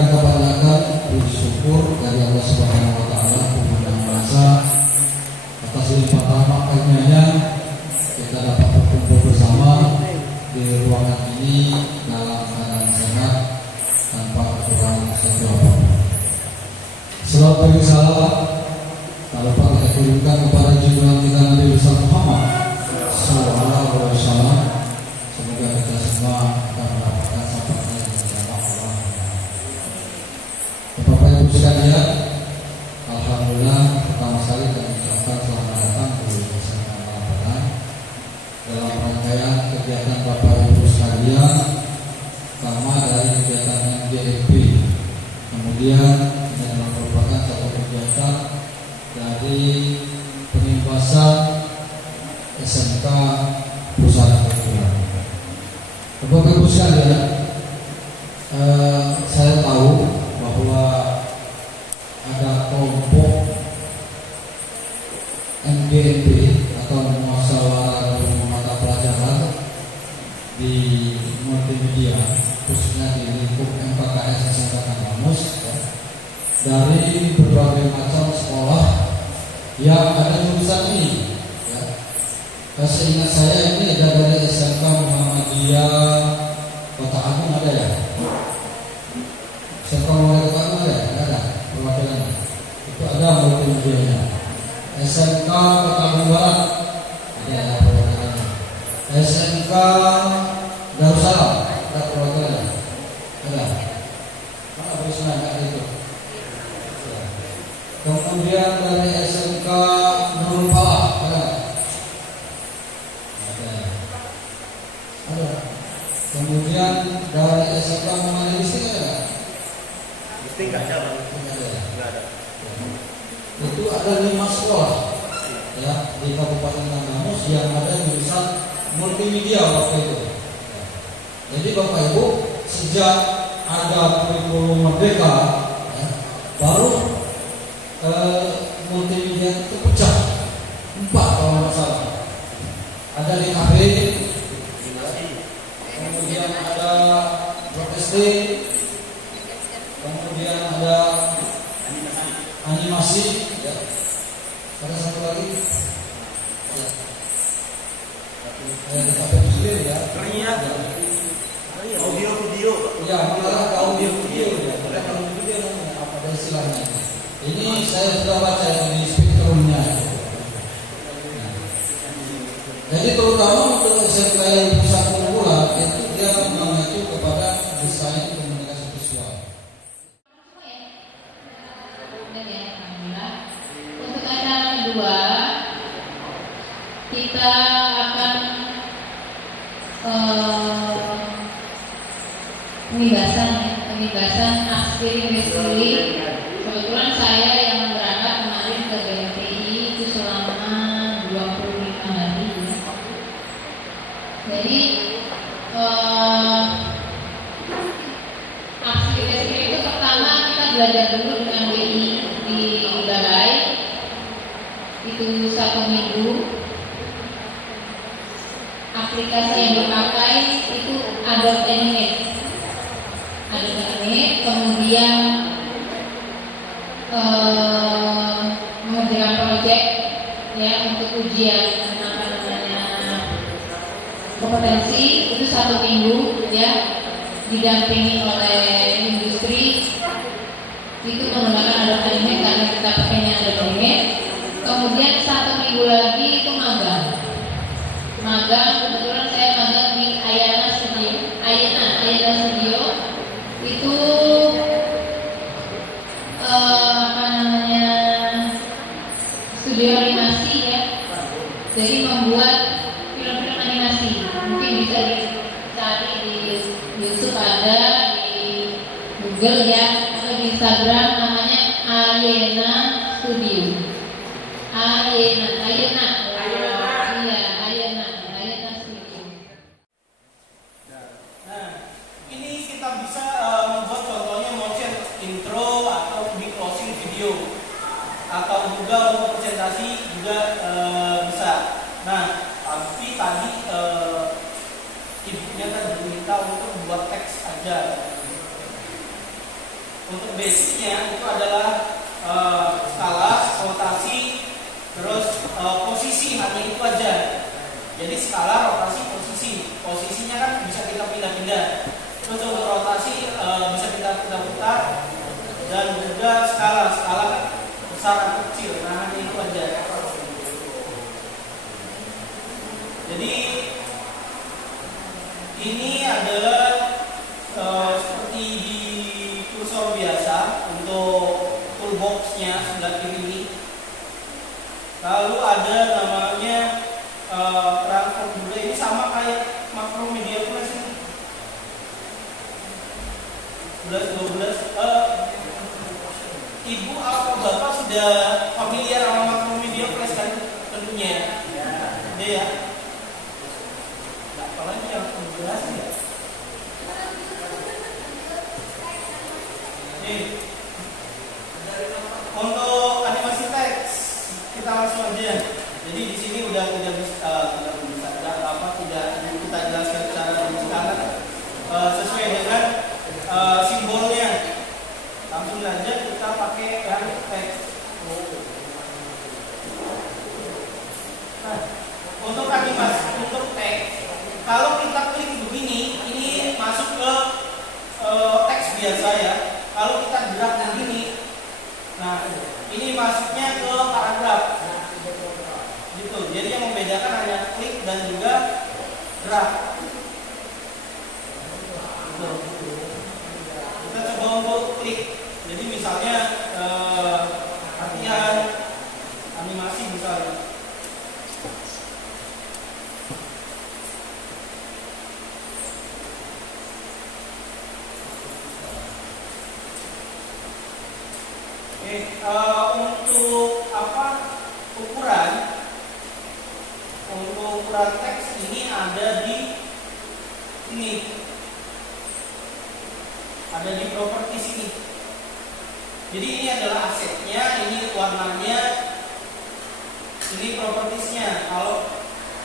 kita panjatkan bersyukur dari Allah Subhanahu wa taala yang merasa atas lipat rahmat karunia-Nya kita dapat berkumpul bersama di ruangan ini dalam keadaan sehat tanpa kekurangan satu apapun. Selamat pagi salam tak lupa kita kirimkan kepada junjungan kita Nabi besar Muhammad sallallahu alaihi wasallam. Semoga kita semua akan mendapatkan syafaatnya yang dijamah Allah. Bapak Ibu sekalian, alhamdulillah pertama sekali kami ucapkan selamat datang di Pesantren Malabaran dalam rangkaian kegiatan Bapak Ibu sekalian, pertama dari kegiatan MGFP, kemudian ini adalah merupakan satu kegiatan dari penimbasan SMK Pusat Kejuruan. Bapak Ibu sekalian, saya tahu bahwa ada kelompok MGMP atau musyawarah mata pelajaran di multimedia, khususnya di lingkup MPKS SMK Kamus, dari berbagai macam sekolah yang ada jurusan ini. Seingat saya ini ada dari SMK Muhammadiyah Kota Agung, ada ya? SMK Muhammadiyah Kota Agung ada? Ada perwakilannya. Itu ada multimedianya. SMK Kota Agung Barat ada perwakilannya. SMK Darussalam ada perwakilannya. Ada. Mana berusaha ada itu? Kemudian dari SMK Nurul Falah ada. Kemudian dari SMK Muhammadiyah Bistik ada? Bistik nggak ada. Itu ada 5 sekolah ya di Kabupaten Tanggamus yang ada jurusan multimedia waktu itu. Jadi Bapak Ibu, sejak ada kurikulum merdeka ya, baru multimedia itu pecah 4 kalau nggak salah. Ada di KB, kemudian ada PSD, kemudian ada animasi, ya. Ada satu lagi, ya. Ada KPSD ya. Audio video. Ya, malah audio video ya. Kalau video apa ada istilahnya? Ini saya sudah baca di spektrumnya. Jadi terutama untuk SMK yang pusat pengumpulan itu dia mengacu kepada desain komunikasi visual. Untuk acara kedua kita akan pembebasan aspiri reskili. Kebetulan saya yang berangkat kemarin ke BMPI itu selama 25 hari. Jadi aksi reskili itu pertama kita belajar dulu dengan BI di Balai. Itu 1 minggu. Aplikasi yang dipakai itu Adobe Animate. Kemudian mengerjakan proyek ya untuk ujian kompetensi itu 1 minggu ya, didampingi oleh industri itu menggunakan Adobe Animate karena kita pakainya Adobe Animate. Kemudian 1 minggu lagi itu magang. Kebetulan saya magang di Ayana Studio itu studio animasi ya. Jadi membuat film-film animasi. Mungkin bisa dicari di YouTube, ada di Google ya, atau di Instagram namanya Ayana Studio. Ayana Studio. Nah, ini kita bisa membuat contohnya motion intro atau closing video, atau juga untuk presentasi juga bisa. Nah, tapi tadi ibunya kan diminta untuk buat teks aja. Untuk basicnya itu adalah skala, rotasi, terus posisi, hanya itu aja. Jadi skala, rotasi, posisinya kan bisa kita pindah-pindah. Terus untuk rotasi bisa kita putar-putar, dan juga skala kan besar atau kecil, nah hanya itu aja. Jadi ini adalah seperti di kursor biasa untuk toolboxnya sebelah kiri ini. Lalu ada namanya transform juga, ini sama kayak makro media flash ini. 11, 12. Ibu atau bapak sudah familiar sama makro media flash kan tentunya ya. Ada ya. Apalagi yang menjelaskan ya. Untuk animasi teks kita langsung aja. Jadi di sini udah tidak bisa kita jelaskan secara digital sesuai dengan simbolnya. Langsung aja kita pakai yang teks. Nah, untuk animasi untuk teks, kalau kita klik begini, ini masuk ke teks biasa ya. Kalau kita gerak begini, nah ini masuknya ke paragraf. Gitu. Jadi yang membedakan hanya klik dan juga gerak. Gitu. Kita coba untuk klik. Jadi misalnya latihan animasi misalnya. Untuk ukuran teks ini ada di sini, ada di properties ini. Jadi ini adalah asetnya, ini warnanya, ini propertiesnya. Kalau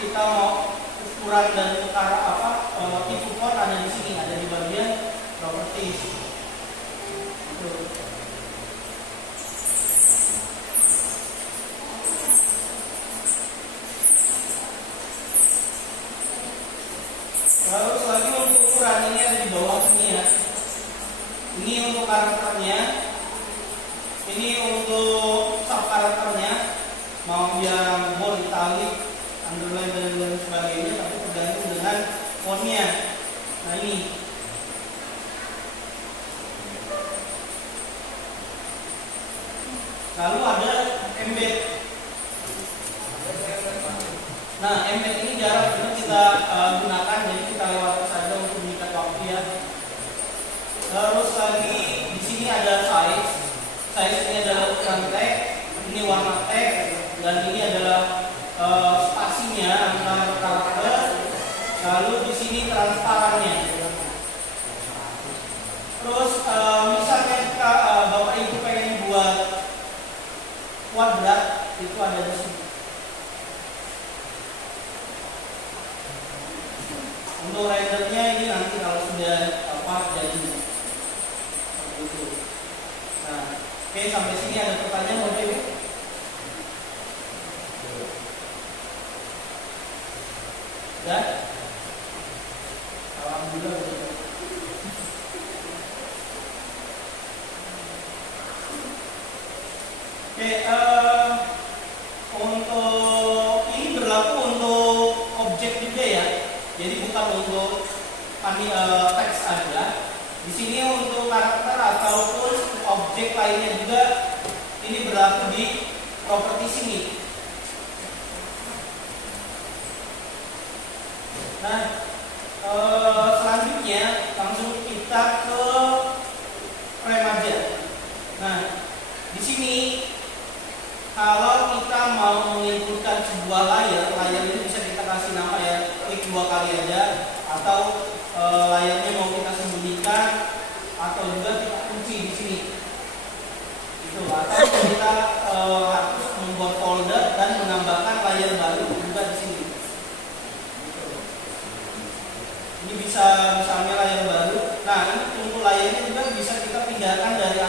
kita mau ukuran dan tipe font ada di sini, ada di bagian properties. Lalu lagi untuk ukuran ini ada di bawah sini ya. Ini untuk karakternya, ini untuk sub karakternya, mau yang bold, italic, underline dan sebagainya, tapi tergantung dengan fontnya. Nah ini. Lalu ada embed. Nah, embed ini jarang kita gunakan, jadi kita lewati saja untuk mengikat waktu ya. Terus lagi di sini ada size. Size ini adalah ukuran teks, ini warna teks, dan ini adalah spasinya antara karakter. Lalu di sini transparannya. Terus misalnya Bapak Ibu pengen buat kuadrat, itu ada di sini. Untuk rendernya ini nanti kalau sudah jadi seperti itu. Nah, oke, sampai sini ada pertanyaan Bapak Ibu? Ya? Alhamdulillah. Oke, untuk ini berlaku untuk objek juga ya. Jadi bukan untuk teks aja. Di sini untuk karakter ataupun objek lainnya juga ini berlaku di properti sini. Nah, selanjutnya langsung kita ke frame aja. Nah, di sini kalau kita mau menginputkan sebuah layar ini bisa kita kasih nama ya, klik 2 kali aja, atau layarnya mau kita sembunyikan, atau juga kita kunci di sini. Itu, atau kita harus membuat folder dan menambahkan layar baru juga di sini. Ini bisa misalnya layar baru. Nah, ini untuk layarnya juga bisa kita pindahkan dari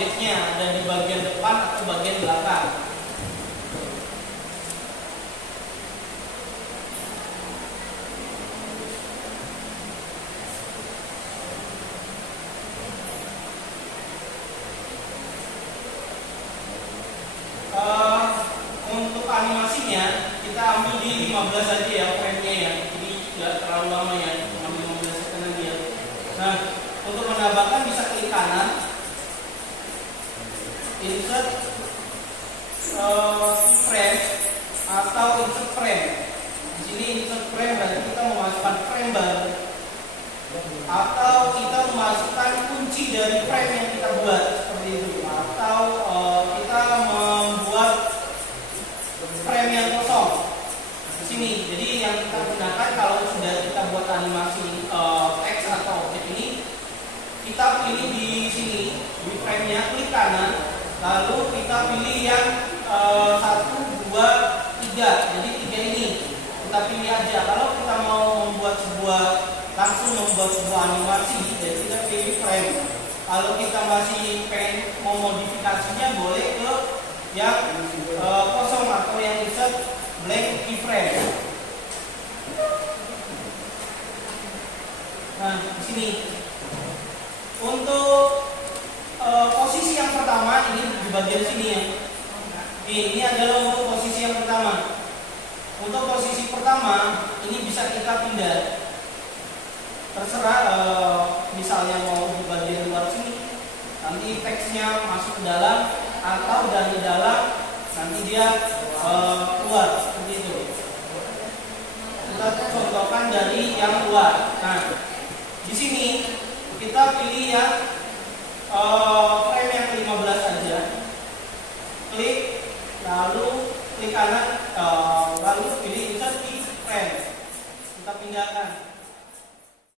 objeknya ada di bagian depan atau bagian belakang. Untuk animasinya kita ambil di 15 aja ya frame-nya ya, jadi nggak terlalu lama ya, ambil 15 second aja ya. Nah, untuk menambahkan bisa klik kanan, insert frame atau insert frame. Di sini insert frame berarti kita memasukkan frame baru atau kita memasukkan kunci dari frame yang kita buat seperti itu, atau kita membuat frame yang kosong di sini. Jadi yang kita gunakan kalau sudah kita buat animasi teks atau objek ini, kita pilih di sini di frame-nya, klik kanan, lalu kita pilih yang 1, 2, 3. Jadi 3 ini kita pilih aja. Kalau kita mau langsung membuat sebuah animasi, jadi kita pilih frame. Kalau kita masih pengen mau modifikasinya, boleh ke yang kosong atau yang insert blank keyframe. Nah, di sini untuk posisi yang pertama ini di bagian sini ya. Ini adalah untuk posisi yang pertama. Untuk posisi pertama ini bisa kita pindah. Terserah, misalnya mau di bagian luar sini, nanti teksnya masuk ke dalam, atau dari dalam nanti dia keluar seperti itu. Kita contohkan dari yang luar. Nah, di sini kita pilih yang frame yang 15 saja. Klik, lalu klik kanan, lalu pilih insert frame. Kita pindahkan.